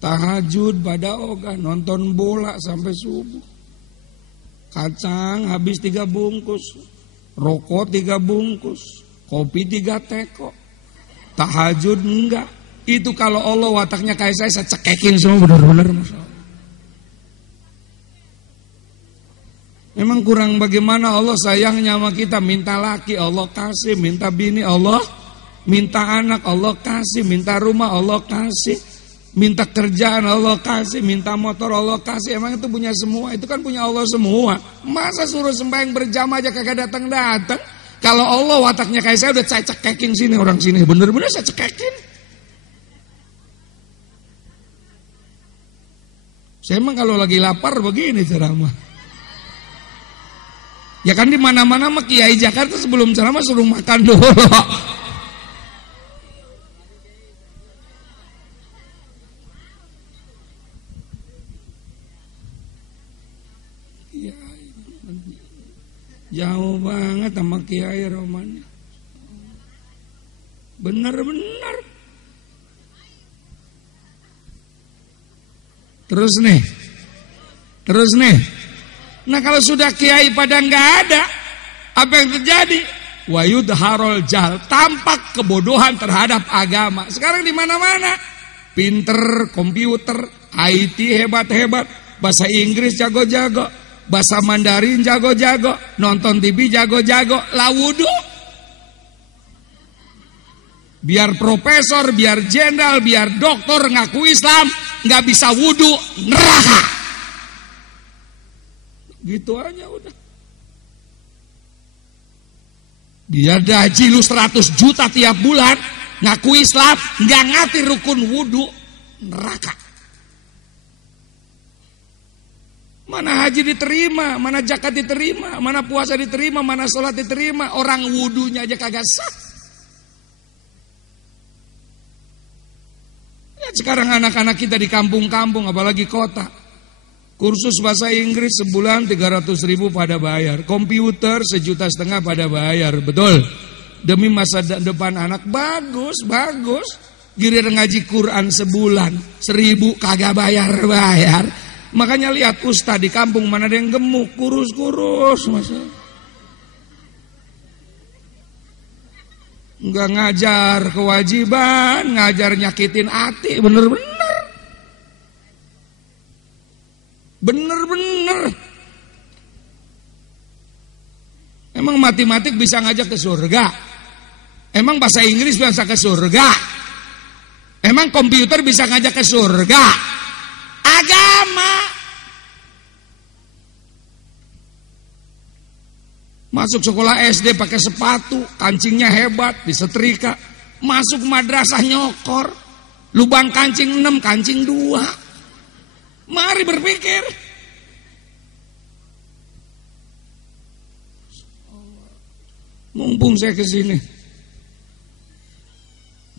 Tahajud pada ogah, nonton bola sampai subuh. Kacang habis 3 bungkus, rokok 3 bungkus, kopi 3 teko. Tahajud enggak. Itu kalau Allah wataknya kayak saya cekekin semua benar-benar. Memang kurang bagaimana Allah sayangnya sama kita. Minta laki Allah kasih, minta bini Allah, minta anak Allah kasih, minta rumah Allah kasih, minta kerjaan Allah kasih, minta motor Allah kasih. Emang itu punya semua? Itu kan punya Allah semua. Masa suruh sembahyang berjamaah aja kagak datang-datang? Kalau Allah wataknya kayak saya udah saya cekekin sini orang sini. Bener-bener saya cekekin. Saya emang kalau lagi lapar begini ceramah. Ya kan di mana-mana mah Kiai Jakarta sebelum ceramah suruh makan dulu. Jauh banget sama Kiai Roman. Bener-bener. Terus nih. Nah kalau sudah Kiai pada nggak ada, apa yang terjadi? Wa yudharul jahl, tampak kebodohan terhadap agama. Sekarang di mana-mana, pinter, komputer, IT hebat-hebat, bahasa Inggris jago-jago, bahasa Mandarin jago-jago, nonton TV jago-jago, lah wudu. Biar profesor, biar jenderal, biar doktor ngaku Islam, nggak bisa wudu, neraka. Gitu aja udah. Biar gaji lu 100 juta tiap bulan, ngaku Islam, nggak ngerti rukun wudu, neraka. Mana haji diterima, mana zakat diterima, mana puasa diterima, mana sholat diterima. Orang wudunya aja kagak sah. Ya, sekarang anak-anak kita di kampung-kampung, apalagi kota, kursus bahasa Inggris sebulan 300.000 pada bayar, komputer 1,5 juta pada bayar, betul. Demi masa depan anak, bagus. Giliran ngaji Quran sebulan 1.000 kagak bayar. Makanya lihat ustaz di kampung mana ada yang gemuk, kurus masa. Enggak ngajar kewajiban, ngajar nyakitin hati, bener-bener. Emang matematik bisa ngajak ke surga? Emang bahasa Inggris bisa ke surga? Emang komputer bisa ngajak ke surga? Agama. Masuk sekolah SD pakai sepatu, kancingnya hebat, disetrika. Masuk madrasah nyokor, lubang kancing 6, kancing 2. Mari berpikir. Mumpung saya kesini,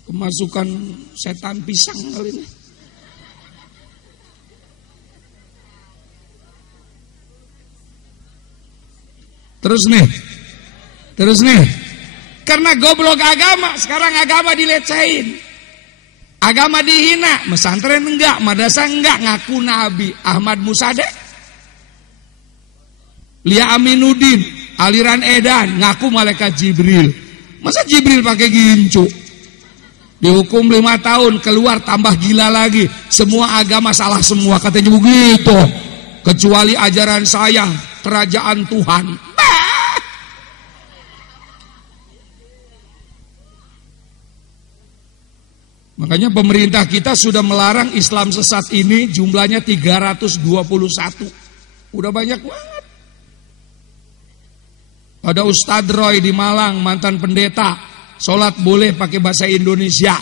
kemasukan setan pisang kali ini. Terus nih, karena goblok agama, sekarang agama dilecehin, agama dihina, pesantren enggak, madrasah enggak, ngaku Nabi. Ahmad Musadek, Lia Aminuddin, aliran Edan, ngaku malaikat Jibril. Masa Jibril pakai gincu? Dihukum 5 tahun, keluar tambah gila lagi. Semua agama salah semua, katanya begitu. Kecuali ajaran saya, kerajaan Tuhan. Makanya pemerintah kita sudah melarang Islam sesat ini, jumlahnya 321. Udah banyak banget. Ada Ustadz Roy di Malang, mantan pendeta, sholat boleh pakai bahasa Indonesia,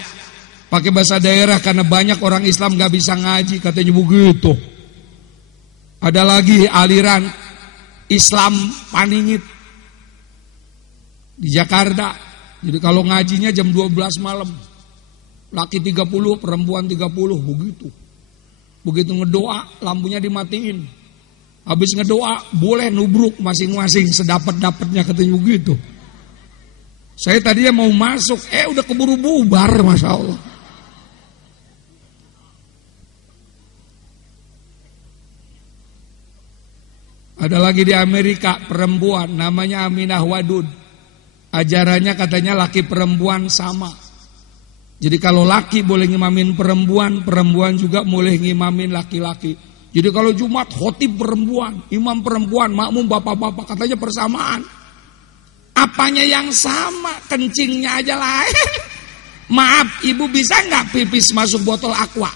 pakai bahasa daerah karena banyak orang Islam gak bisa ngaji, katanya begitu. Ada lagi aliran Islam Paningit di Jakarta. Jadi kalau ngajinya jam 12 malam, laki 30, perempuan 30, begitu. Begitu ngedoa, lampunya dimatiin. Habis ngedoa, boleh nubruk masing-masing sedapat-dapatnya, katanya begitu. Saya tadinya mau masuk, udah keburu bubar, Masya Allah. Ada lagi di Amerika, perempuan, namanya Aminah Wadud. Ajarannya katanya laki perempuan sama. Jadi kalau laki boleh ngimamin perempuan, perempuan juga boleh ngimamin laki-laki. Jadi kalau Jumat khotib perempuan, imam perempuan, makmum bapak-bapak, katanya persamaan. Apanya yang sama? Kencingnya aja lain. Maaf, ibu bisa nggak pipis masuk botol aqua?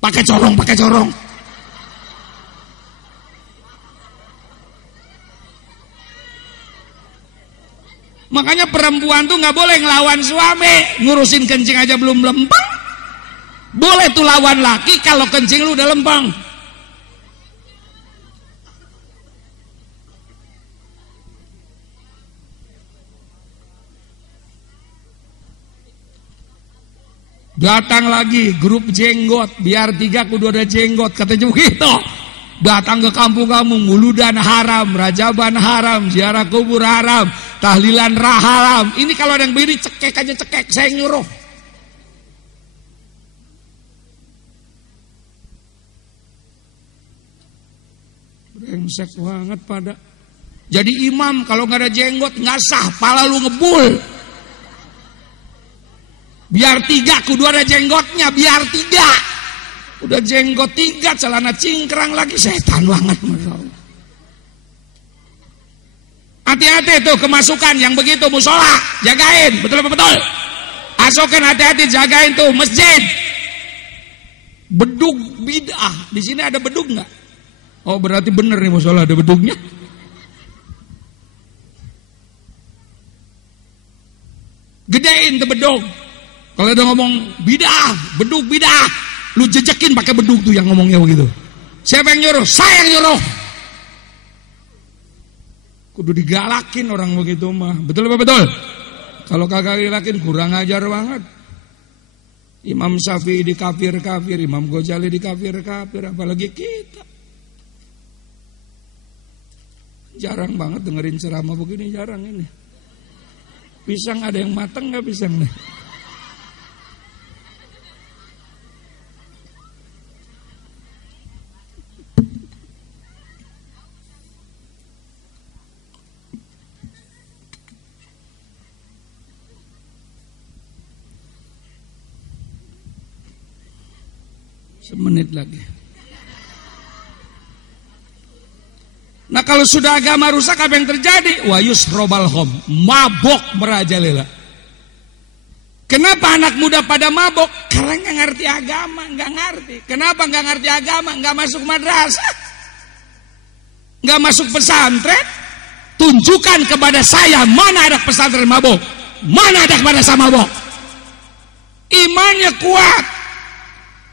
Pakai corong, pakai corong. Makanya perempuan tuh nggak boleh ngelawan suami, ngurusin kencing aja belum lempeng. Boleh tuh lawan laki kalau kencing lu udah lempeng. Datang lagi grup jenggot, biar 3 kudu ada jenggot, katanya begitu. Datang ke kampung-kampung, muludan haram, rajaban haram, ziarah kubur haram, tahlilan haram. Ini kalau ada yang berdiri cekek aja cekek, saya nyuruh. Brengsek banget pada. Jadi imam kalau nggak ada jenggot nggak sah, pala lu ngebul. Biar 3 kudu ada jenggotnya, biar 3. Udah jenggot 3, celana cingkrang lagi, setan banget, Masya Allah. Hati-hati tuh kemasukan yang begitu, musola, jagain, betul apa betul? Asokan hati-hati, jagain tuh masjid. Bedug bid'ah, di sini ada bedug nggak? Oh berarti bener nih musola ada bedugnya. Gedein tuh bedug. Kalau udah ngomong bid'ah, bedug bid'ah, lu jejekin pakai bedug tuh yang ngomongnya begitu. Siapa yang nyuruh? Saya yang nyuruh. Kudu digalakin orang begitu mah. Betul apa betul? Kalau kagak digalakin kurang ajar banget. Imam Syafi'i dikafir-kafir, Imam Ghazali dikafir-kafir, apalagi kita. Jarang banget dengerin ceramah begini, jarang ini. Pisang ada yang matang nggak pisang nih? Semenit lagi. Nah kalau sudah agama rusak apa yang terjadi? Wa yusrobal hom, mabok merajalela. Kenapa anak muda pada mabok? Karena nggak ngerti agama, nggak ngerti. Kenapa nggak ngerti agama? Nggak masuk madrasah, nggak masuk pesantren. Tunjukkan kepada saya mana ada pesantren mabok, mana ada madrasah mabok. Imannya kuat.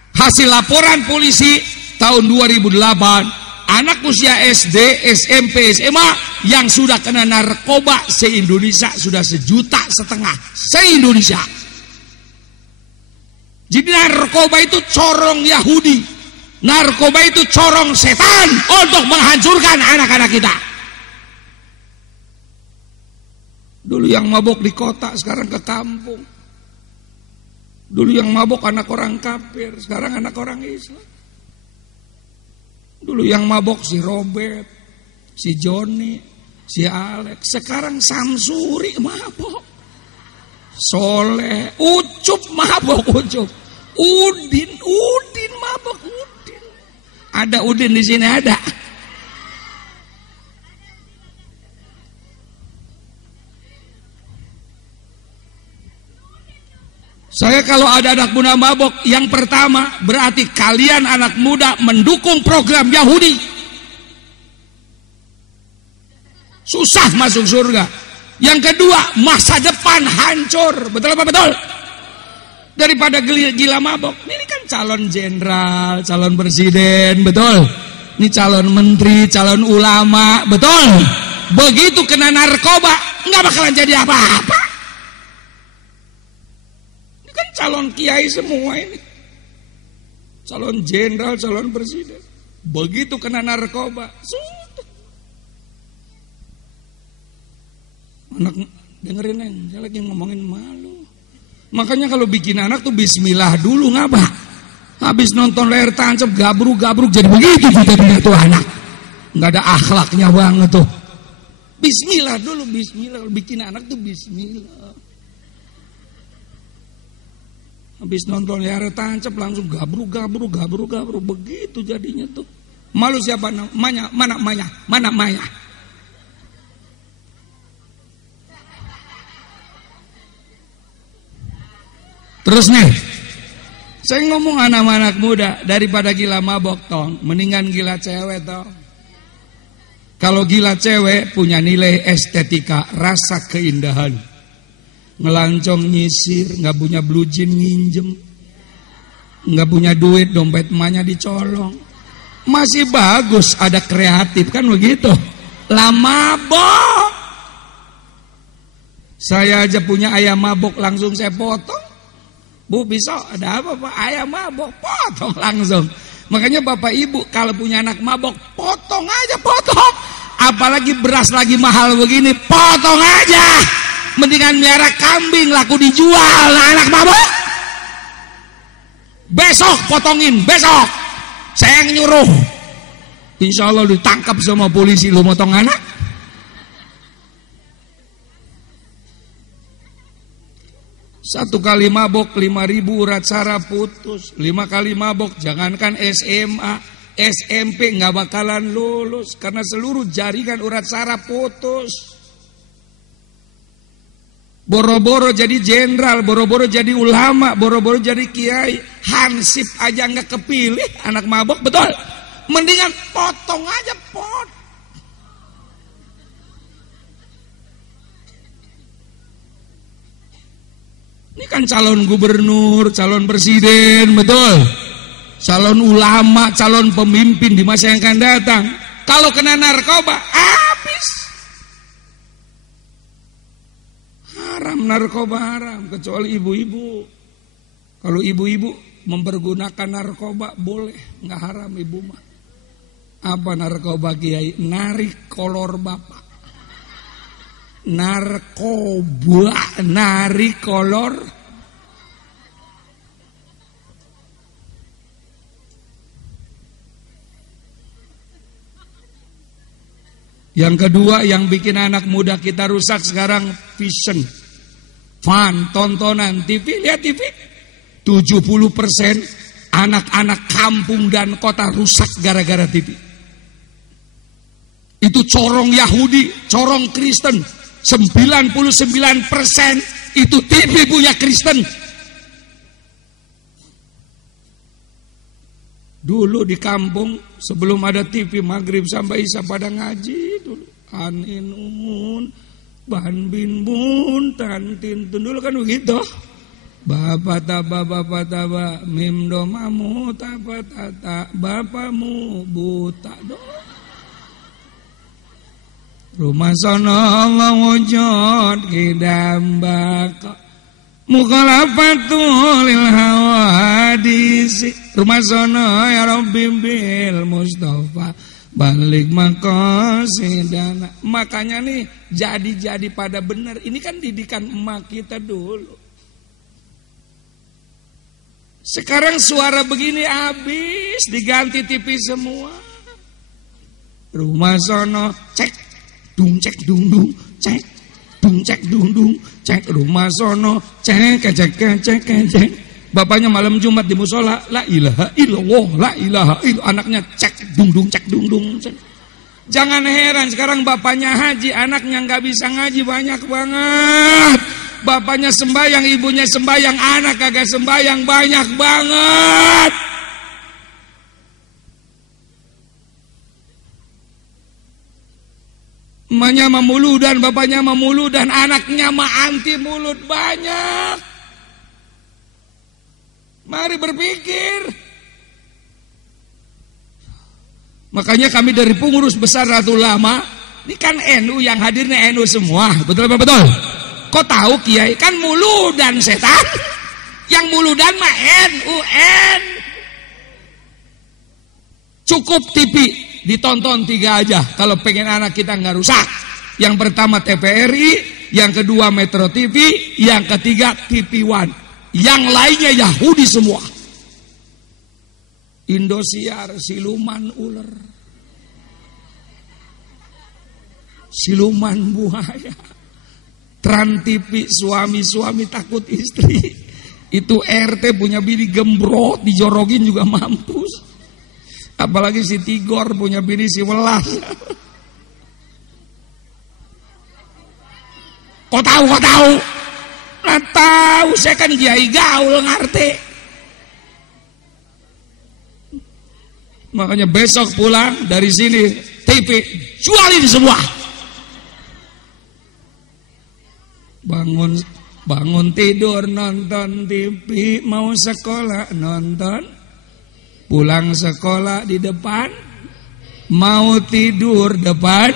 Hasil laporan polisi tahun 2008, anak usia SD, SMP, SMA yang sudah kena narkoba se-Indonesia sudah 1,5 juta se-Indonesia. Jadi narkoba itu corong Yahudi, narkoba itu corong setan untuk menghancurkan anak-anak kita. Dulu yang mabok di kota, sekarang ke kampung. Dulu yang mabok anak orang kafir, sekarang anak orang Islam. Dulu yang mabok si Robert, si Joni, si Alex, sekarang Samsuri mabok. Soleh, Ucup mabok, Ucup. Udin mabok, Udin. Ada Udin di sini ada. Saya kalau ada anak muda mabok, yang pertama berarti kalian anak muda mendukung program Yahudi. susah masuk surga. Yang kedua, masa depan hancur. Betul apa betul? Daripada gila mabok. Ini kan calon jenderal, calon presiden, betul? Ini calon menteri, calon ulama, betul? Begitu kena narkoba, nggak bakalan jadi apa-apa. Ini kan calon kiai semua ini. Calon jenderal, calon presiden. Begitu kena narkoba, sudah. Anak dengerin Neng, saya lagi ngomongin malu. Makanya kalau bikin anak tuh bismillah dulu ngabah. Habis nonton layar tancap gabruk jadi begitu juga tuh anak. Nggak ada akhlaknya banget tuh. Bismillah dulu, bismillah. Bikin anak tuh bismillah. Habis nonton layar tancap langsung gabruk begitu jadinya tuh. Malu siapa namanya? Mana Maya? Terus nih, saya ngomong anak-anak muda, daripada gila mabok tong, mendingan gila cewek tong. Kalau gila cewek punya nilai estetika, rasa keindahan. Ngelancong nyisir, nggak punya blue jean nginjem, nggak punya duit, dompet emaknya dicolong. Masih bagus, ada kreatif kan begitu. Lah mabok. Saya aja punya ayam mabok langsung saya potong. Bu bisa ada apa Pak? Ayam mabok, potong langsung. Makanya Bapak Ibu kalau punya anak mabok, potong aja, potong. Apalagi beras lagi mahal begini, potong aja. Mendingan miara kambing laku dijual, anak mabok. Besok potongin, besok. Saya yang nyuruh. Insya Allah ditangkap sama polisi lu motong anak. Satu kali mabok 5.000 urat saraf putus. 5 kali mabok jangankan SMA, SMP nggak bakalan lulus karena seluruh jaringan urat saraf putus. Boro-boro jadi jenderal, boro-boro jadi ulama, boro-boro jadi kiai. Hansip aja nggak kepilih anak mabok, betul? Mendingan potong aja pot. Ini kan calon gubernur, calon presiden, betul? Calon ulama, calon pemimpin di masa yang akan datang. Kalau kena narkoba, habis. Haram narkoba haram, kecuali ibu-ibu. Kalau ibu-ibu mempergunakan narkoba boleh, nggak haram ibu mah. Apa narkoba kiai? Narik kolor bapak. Narkoba, narik kolor. Yang kedua yang bikin anak muda kita rusak sekarang vision, fun, tontonan TV, lihat TV. 70% anak-anak kampung dan kota rusak gara-gara TV. Itu corong Yahudi, corong Kristen. 99% itu TV punya Kristen. Dulu di kampung sebelum ada TV maghrib sampai isya pada ngaji dulu. Aninun, ban bin bun, tantin dulu kan begitu. Bapak taba, mim domamu taba tata, bapamu buta do. Rumah sono Allah wujud kidam baka mukhalafatul lil hawadisi. Rumah sono ya Rabbi bil Mustafa balik maqasidana. Makanya nih jadi pada benar. Ini kan didikan emak kita dulu. Sekarang suara begini habis diganti TV semua. Rumah sono cek dung cek dung dung cek dung cek dung dung cek rumah sono cek. Bapaknya malam Jumat di musola, la ilaha illallah, la ilaha illallah. Anaknya cek dung dung cek dung dung cek. Jangan heran sekarang bapaknya haji, anaknya nggak bisa ngaji banyak banget. Bapaknya sembayang, ibunya sembayang, anak kagak sembayang banyak banget. Emaknya mah muludan, bapaknya mah muludan, anaknya mah anti mulut banyak. Mari berpikir. Makanya kami dari pengurus besar Nahdlatul Ulama, ini kan NU yang hadirnya NU semua, betul apa betul? Kok tahu kiai kan muludan setan? Yang muludan mah NUN. Cukup TV ditonton 3 aja kalau pengen anak kita nggak rusak. Yang pertama TVRI, yang kedua Metro TV, yang ketiga TV One. Yang lainnya Yahudi semua. Indosiar siluman ular, siluman buaya. Trans TV suami takut istri. Itu RT punya bini gembrot dijorogin juga mampus. Apalagi si Tigor punya bini si welas. Kok tahu? Nah tahu, saya kan kiai gaul ngerti. Makanya besok pulang dari sini TV jualin semua. Bangun tidur nonton TV, mau sekolah nonton, pulang sekolah di depan, mau tidur depan,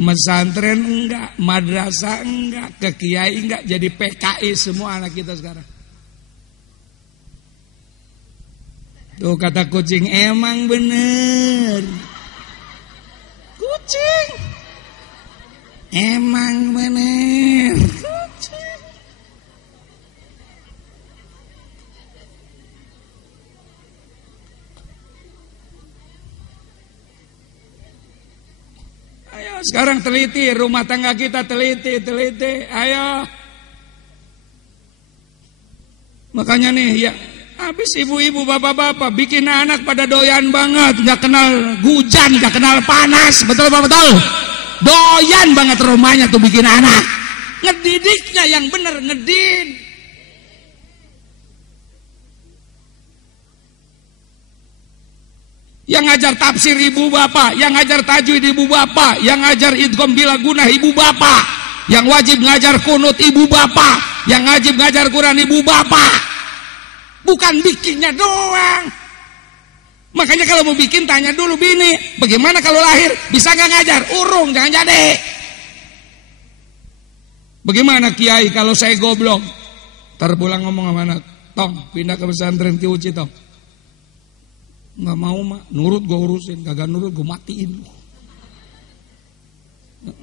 mesantren enggak, madrasah enggak, ke kiai enggak, jadi PKI semua anak kita sekarang. Tuh kata kucing, emang bener. Kucing emang bener. Kucing. Ayo sekarang teliti rumah tangga kita, teliti. Ayo. Makanya nih ya, habis ibu-ibu bapak-bapak bikin anak pada doyan banget, nggak kenal hujan, nggak kenal panas, betul apa betul? Doyan banget rumahnya tuh bikin anak. Ngedidiknya yang bener, ngedid. Yang ngajar tafsir ibu bapak, yang ngajar tajwid ibu bapak, yang ngajar idgham bila gunah ibu bapak, yang wajib ngajar kunut ibu bapak, yang wajib ngajar Quran ibu bapak. Bukan bikinnya doang. Makanya kalau mau bikin tanya dulu bini, bagaimana kalau lahir bisa nggak ngajar? Urung, jangan jadi. Bagaimana kiai kalau saya goblok? Ntar pulang ngomong sama anak, tong pindah ke pesantren Ki Uci tong. Nggak mau mak, nurut gue urusin, kagak nurut gue matiin.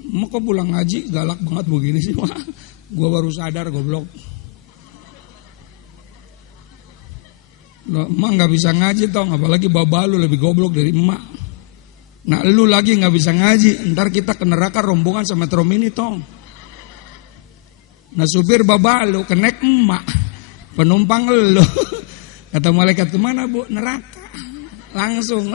Mak kok pulang ngaji galak banget begini sih mak? Gue baru sadar goblok. Emak nggak bisa ngaji tong, apalagi baba lu lebih goblok dari emak. Nah lu lagi nggak bisa ngaji, ntar kita ke neraka rombongan sama Metro Mini tong. Nah supir baba lu kenek emak, penumpang lu. Kata malaikat kemana bu? Neraka. Langsung.